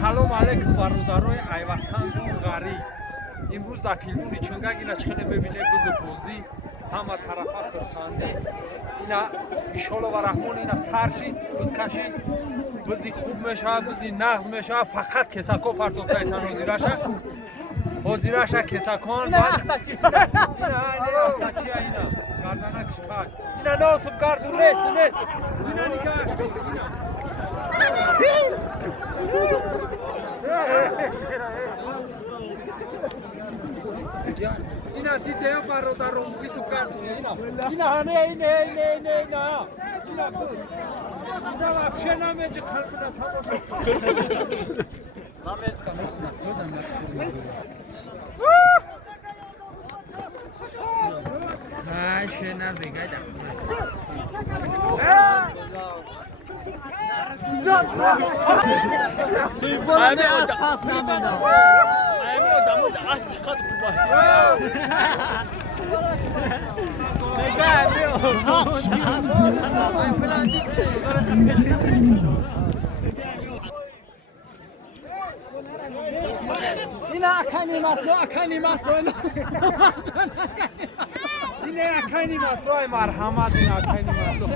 салом алейкум бародарои айватанду ғариб. имрӯз дар д.Пилдони Чингак ина чихеле мебинем бизи бозӣ ҳама тарафа хурсандӣ ина иншоалло ва раҳмон ина саршид бузкаши бизи хуб мешавад бизи нағз мешавад фақат кесако партофтаисан ҳозираша кесакон ахтачия ина гарданак шихай ина носиб гарду леси ина никаш ина дидея бародарон бису гарду ина вообще намеҷи қалбида намезка носна ай шена бегайда Ayağımı paslamına. Ayağımı odamı da aç çıkardı kurban. Ne geldi o? Ay falan değil. Yine akani matlo. Yine akani matlo ay marhamat yine akani matlo.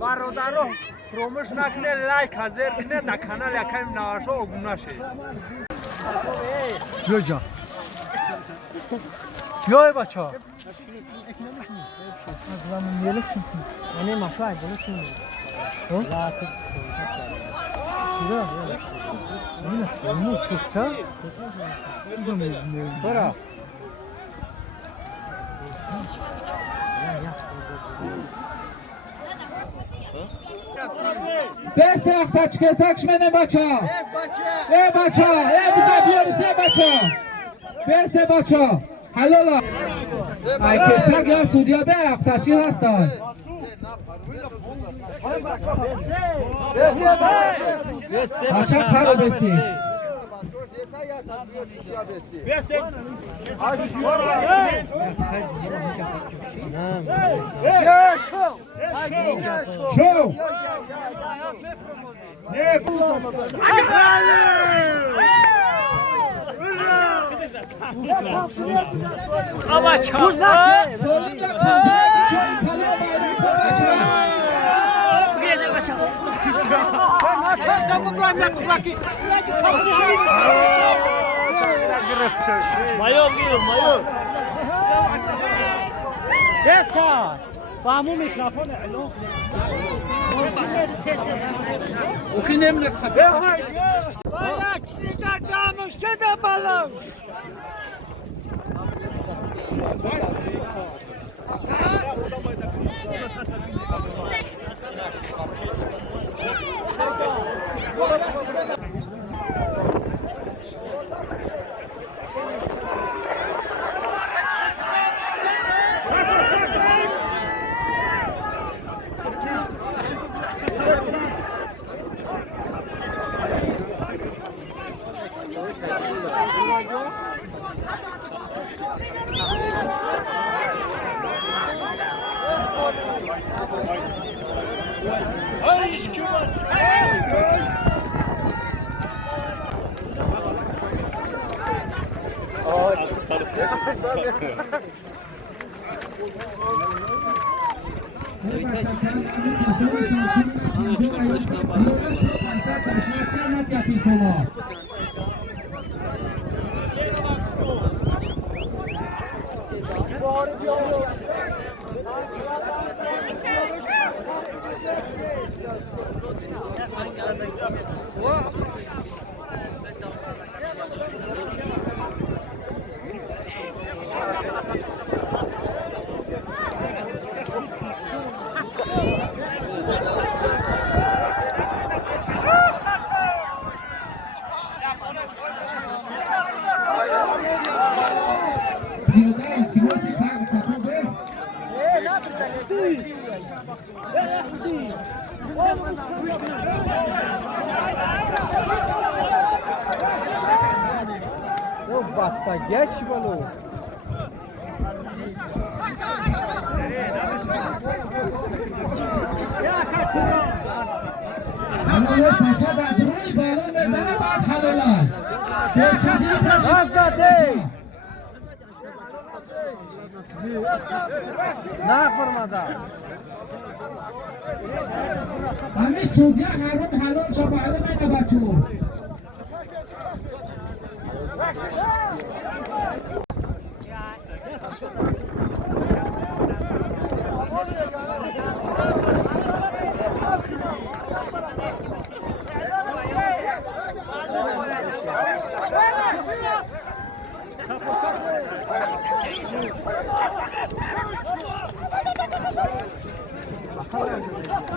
Barodaro фромӯш накуне лайк ҳазир куне дар канали яками навашо обуна шед ҷоҷа ёй бача Beste ahtaç kesak şmene baça. Baça. Bize diyoruz baça. Beste baça. Halola. Ay kesak ya Suudiya be ahtaçı hasta. Baça karo besti. Show. Mayor girin mayor. Besa. Famu mikrofon اعلام. Okey nemle kapı. Bayağı çiğden damıştı da balım. Basta geç balon. Ama paşa da بالون بزنه بعد حلالن نه فرماده همین سوگه حرام حلال شا بعد من بچو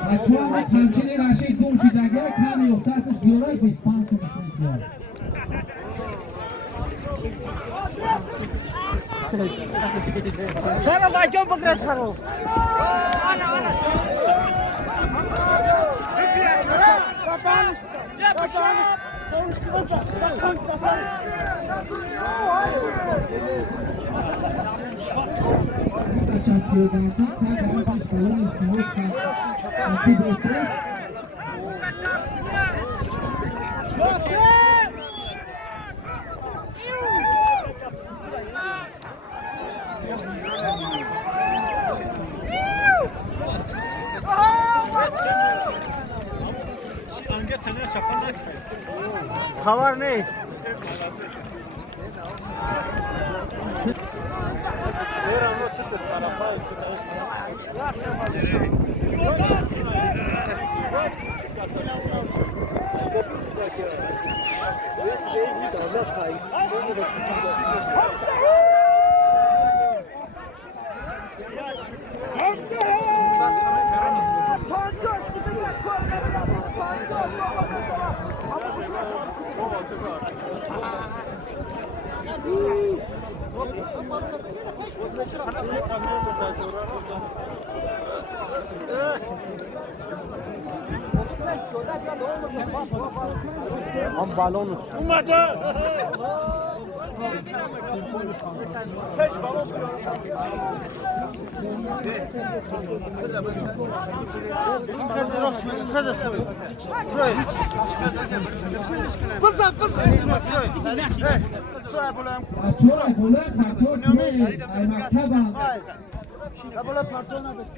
بچه ها تمکین رشه گم شید اگر کمی افتاد از زیارای 25 کنشون زیار سارا بچه بگره سارا خبر نیست هم بالون اومده بالا پارتون نداشت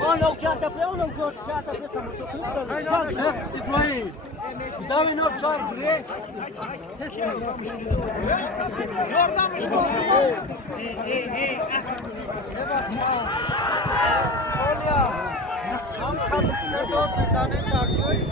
اونو چاته په اونو کو چاته په تماشا کوي ابراهيم دا وینو چار بری yordammış bu Olya şam kapışta dört tane çarpıyor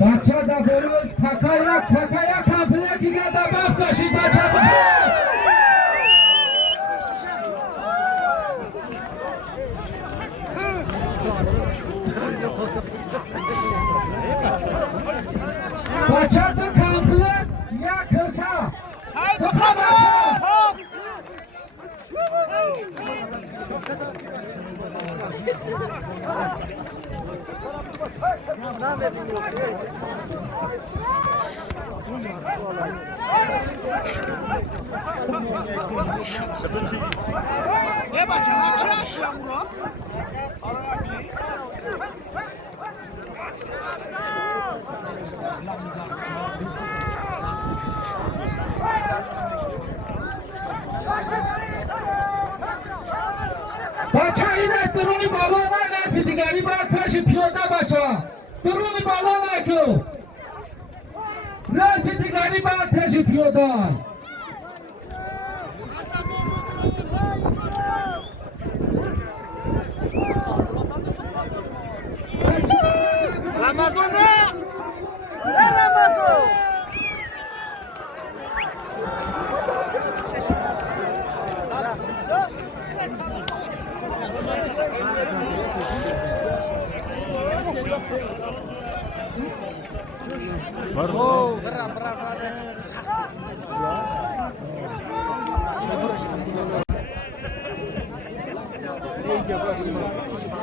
بچه دا برو پکایا کمپنه که دا بفت باشید بچه بچه تو کمپلت یک هرکا بخواه بچه یه بچه مکشش بچه این از درون بالا نه نسی دیگری باید پش پیاده بچه درون بالا نکو نسی دیگری باید پش پیاده رمضان نه رمضان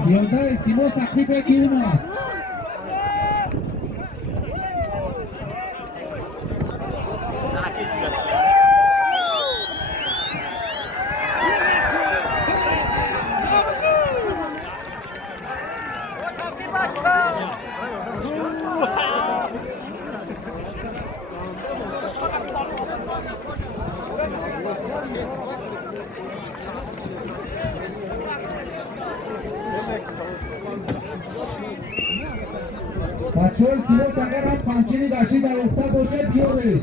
پیاده تیمو تخریب بگیریم بچه های تیمو اگر هم پنچینی داشتی در افته باشه بیاره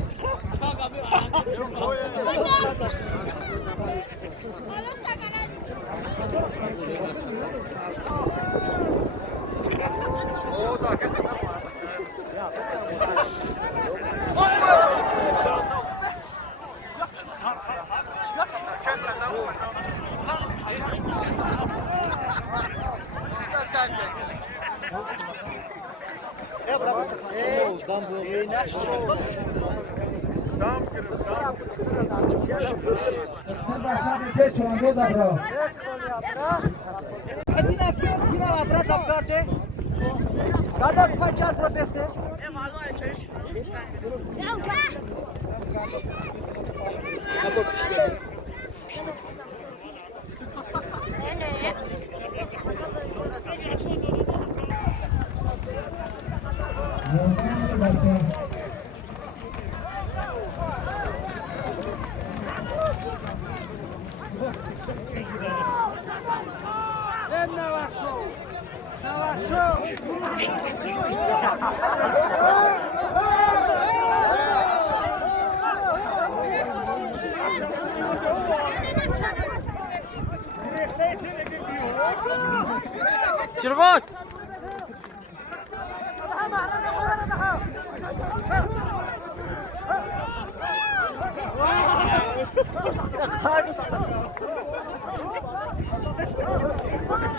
Червот!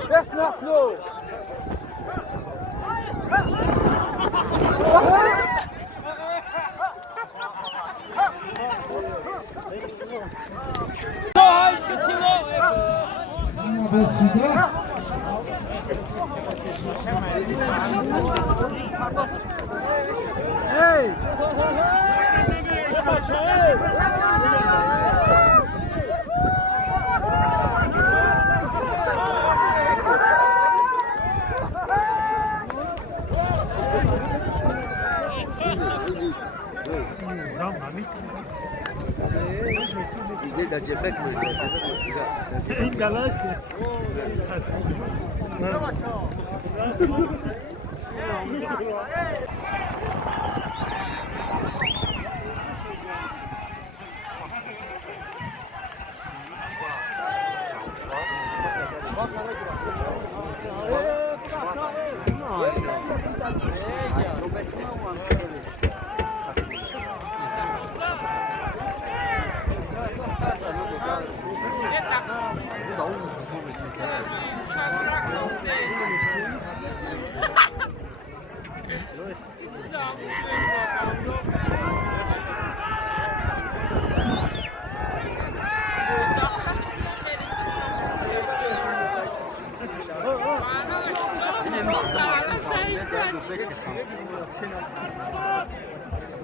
That's not close. Hey! Dia dah jebek pun dia. Ini galas.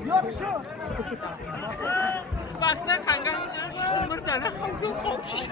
Yok şu. Baksana kanka bir tane halkın kopmuş.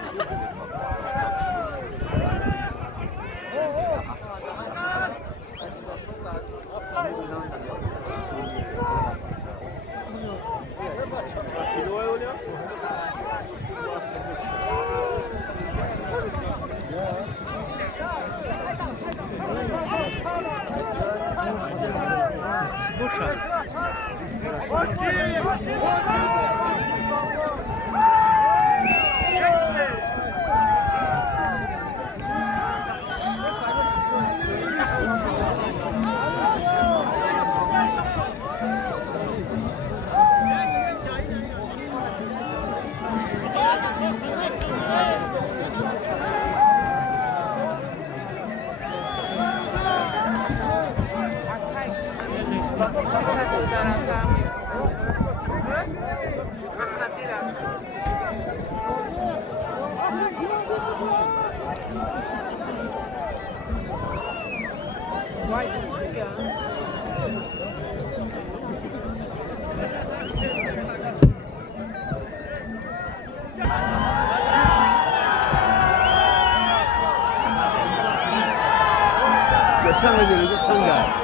Sana gelince sanga.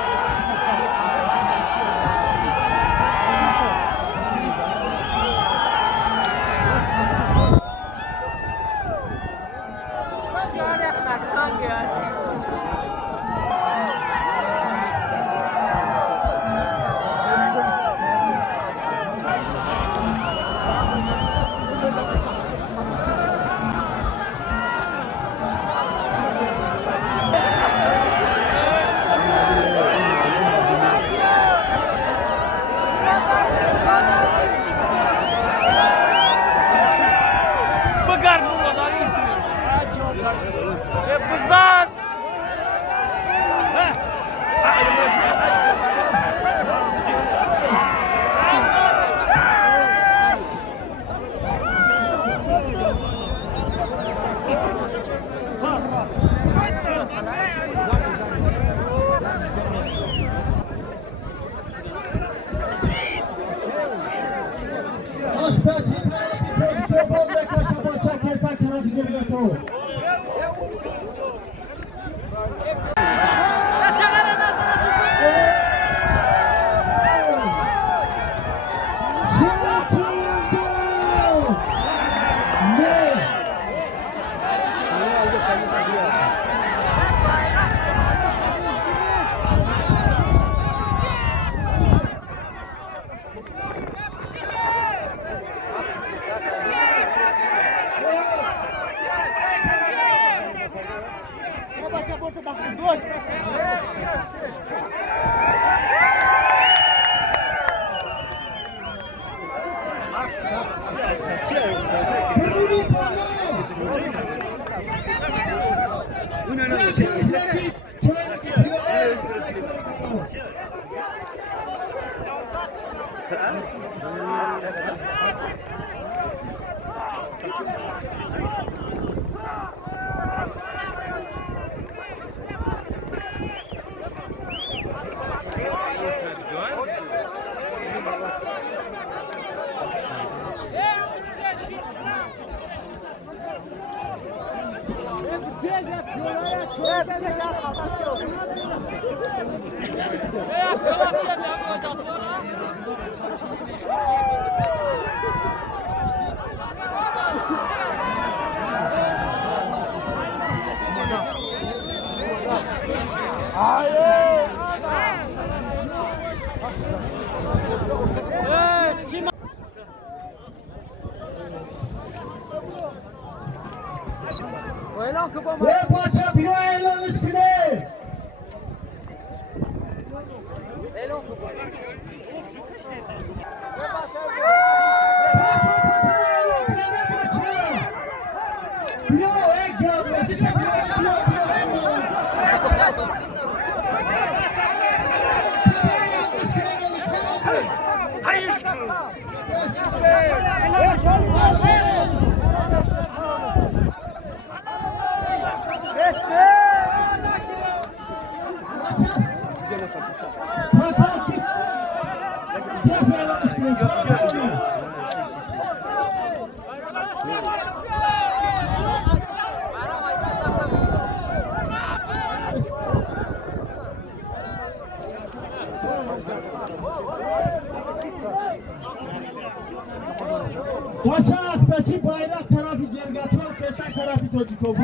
Başak Beşi bayrak tarafı Cergatol, Pesak tarafı Tocikobo.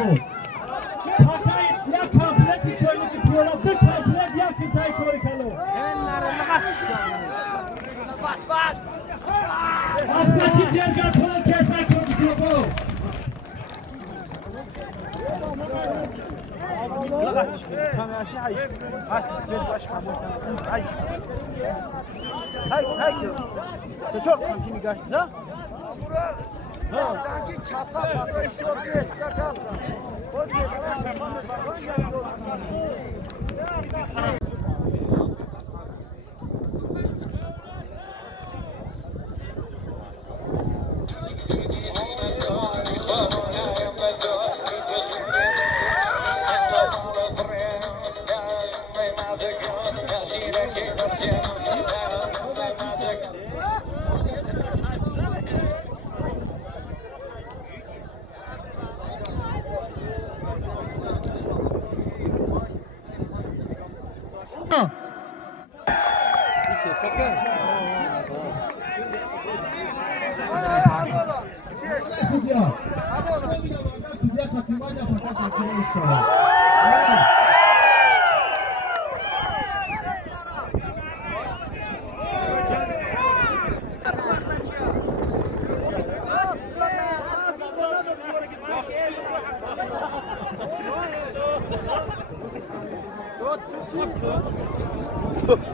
Hatay ya komplet içeriki programda komplet ya Kıtay Korikalo. Beşi Cergatol, Pesak Tocikobo.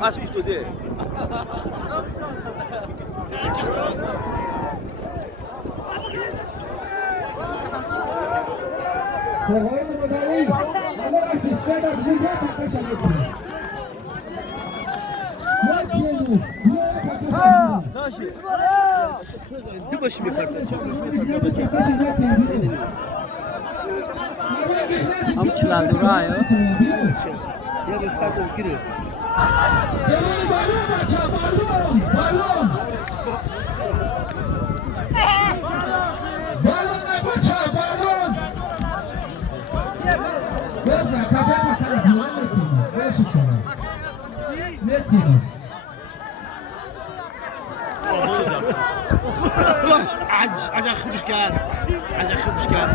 Acho que estudei. Dubaşı bir kartı. Amçılar durağıyor. Ya bir kartı giriyor. عجا خبشكار عجا خبشكار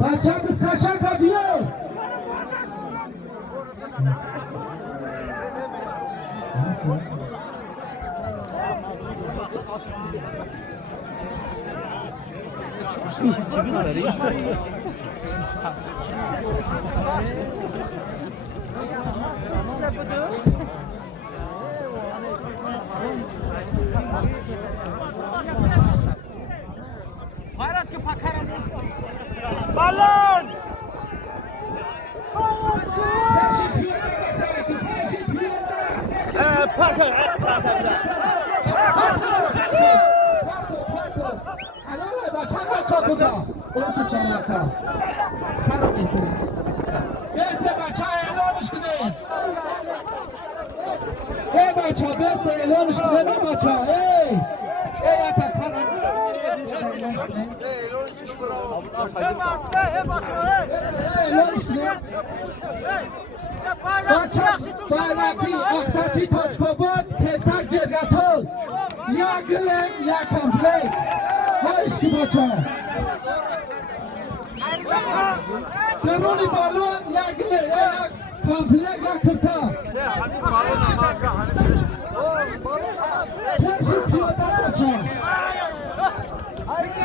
بچه بزکشن که بیو Balon! Balaki, Aktati, Tochkobot, Kesak, Cergatol. Ya gülem, ya komplek. Hoş ki bacha. Deruni balon, ya gülem, ya komplek, ya kırta. Tersi piyada bacha. Haydi!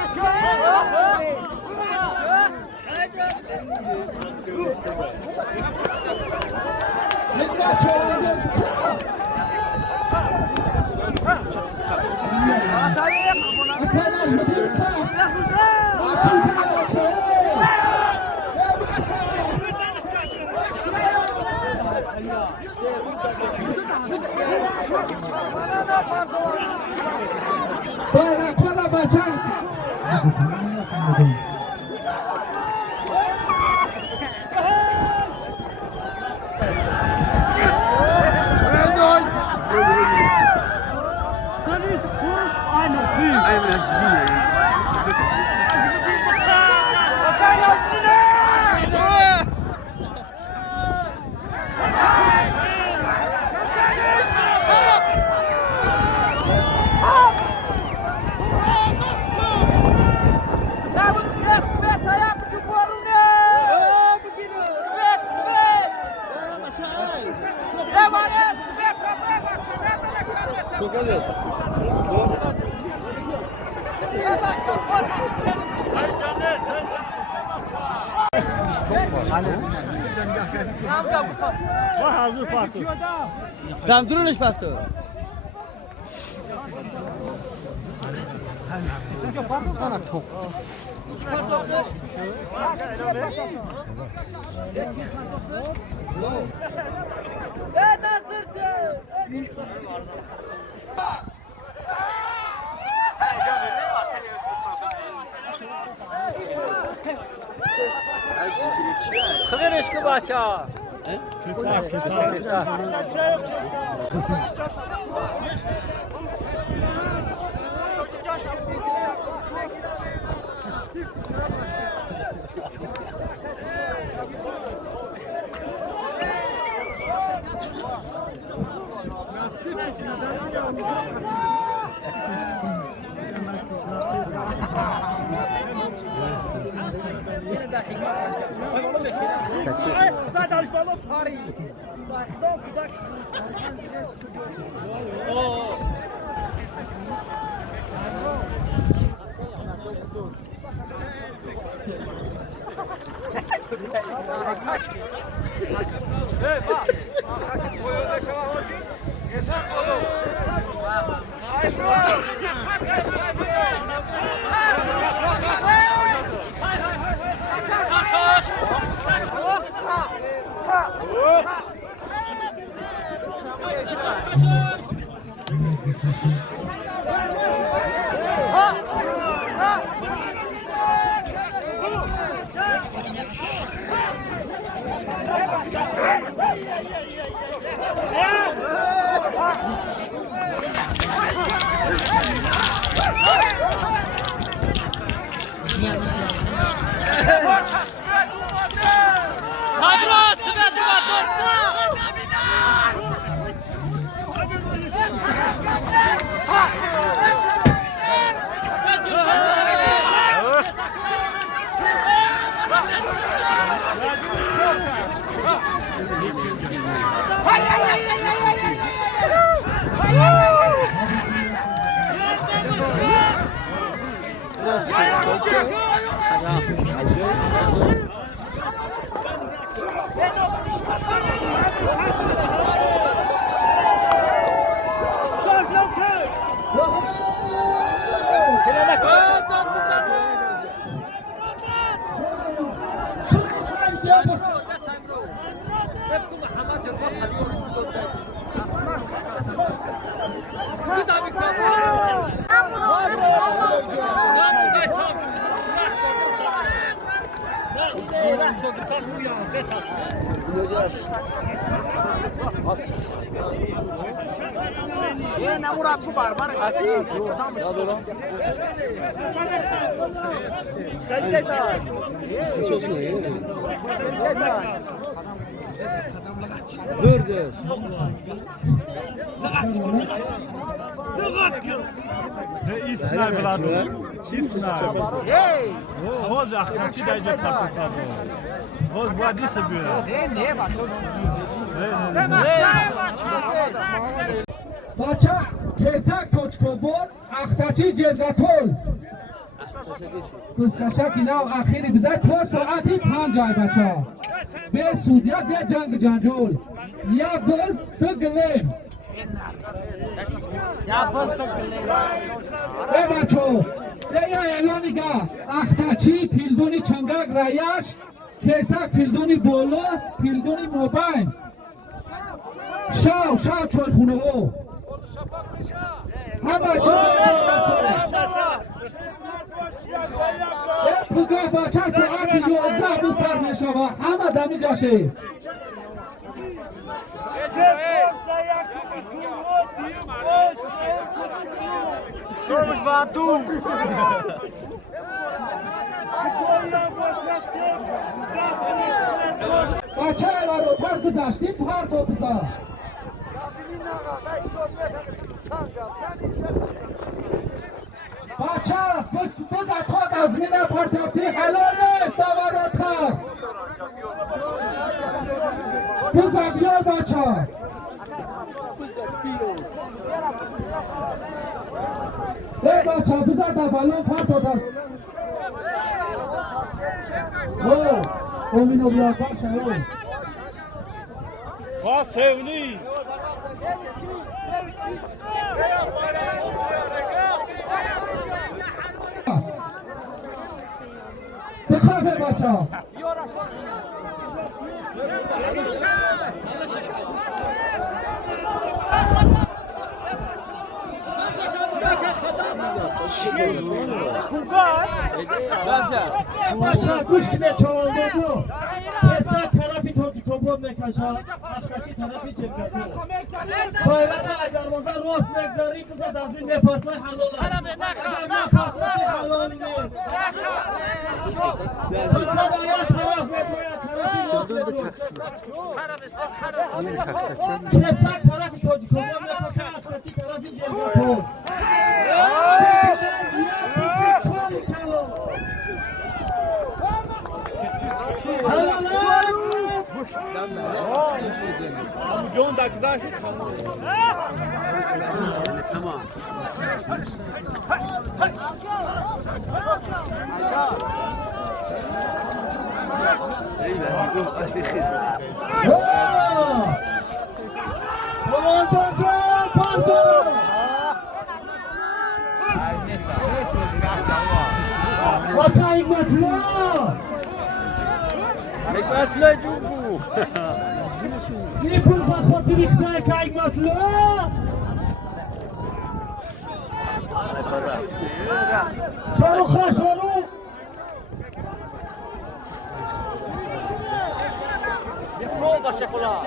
Tam durunuz baktı. خیرش که بچه Bacha, kesak tochkobor, akhtachi jergatol. Buzkashak inav akhiri bizar 2 saati 5 ay bacha. Be sudiya be jang janjol. Ya buz suglim. Ya buz suglim. Be bacho, be ya elaniga akhtachi д.Пилдони Чингак rayash, kesak д.Пилдони bolo, д.Пилдони mobile. Shaw choy khunovo. Ha bacho. پوگه با چند ساعت 11 دو سر نشوا همه دمی جاشه Vamos, Batu! بچه رو تر گذاشتیم پار تو بزا بچه بزا خود از مینه پارتاپی حلال نیست داورات کار بزا بیار بچه ای بچه بزا در بالون پار تو امینو بیار بچه Sevni. بخواه بچه Başa kuş bile çoğaldı. Kesa tarafı tozu kobon mekaşa. Başkaki tarafı cebgati. Bayrağı aydarmazda rost mekzari kısa dazmin departman halola. Agar ne patlatı halolini. Sonra da ya taraf metroya tarafı rost metro. Kesa tarafı tozu kobon mekaşa. Başkaki tarafı cebgati. John da güzel şey tamam. Hikmetli cubu. Nipul bakot birikte kaygmatlı. Şaruk ha şaruk. Pro başa kola.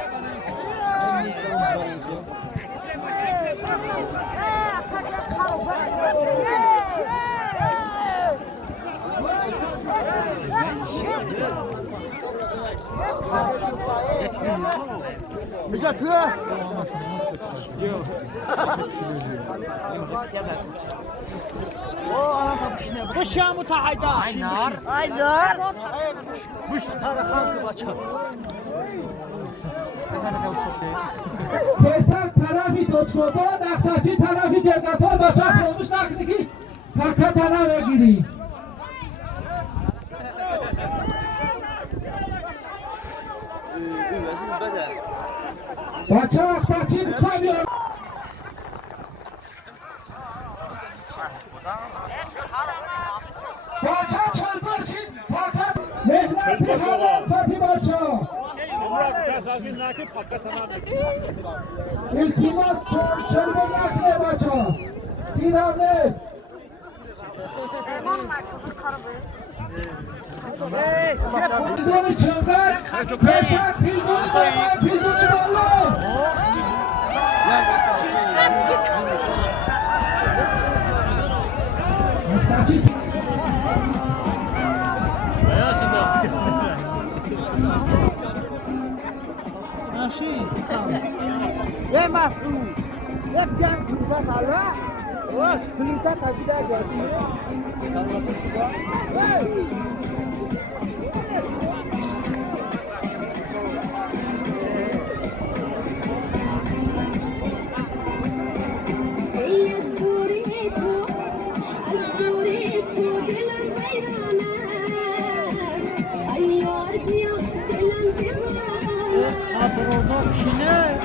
Bize tüye. Kışa mutahayda. Aylar. Kuş sarıkan kıvaça. kesak tarafı doçkoda dağtaçı tarafı cevdata baçak olmuş takdiki kaka tarafı giri baçak taçı kamyon baçak çarpışın fakat mehmet halam satı baçak İltimas çölmemek ne baça? Tiravlet. Pildoni çölmek, Petak Pildoni dolma, Pildoni dolma. Ye mas'ul. Hepten kılıta kala. Kılıta takida geldi. Hatırozak şine.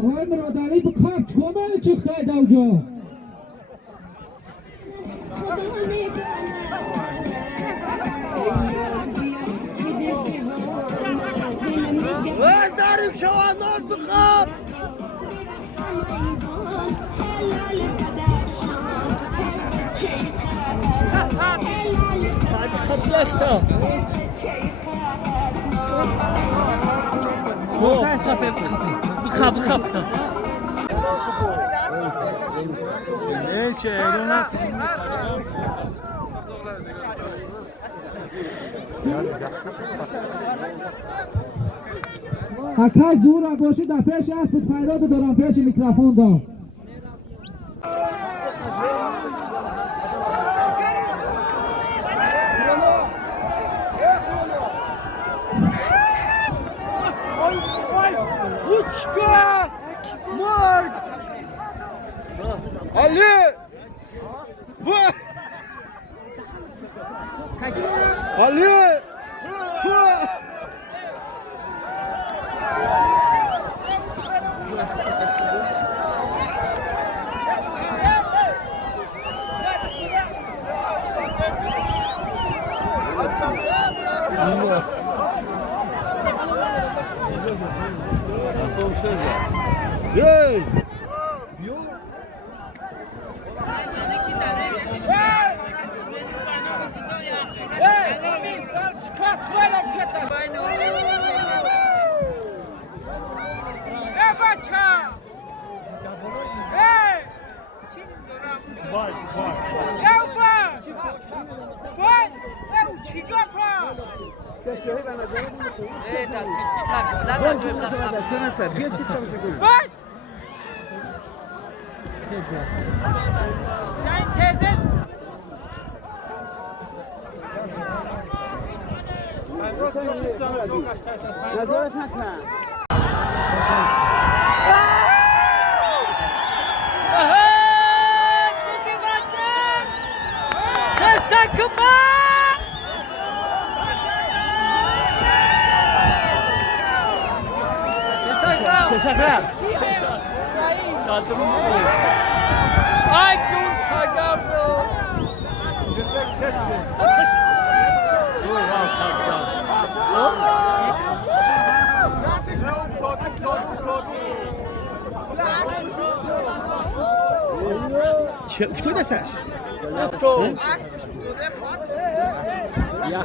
Toğay Muradali bu kart çoğmalı çıktaydı avcı. Özlerim şu an az bıkıp. خطلشتا بخب ليش يقولون اکای زور باشی در پیش است بود پیراد دارم پیش میکروفون دار Ali! Ali! Hey! Teşekkürler. Ay çok kadardı. فتو دتش. فتو. Ya.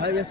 Hayır,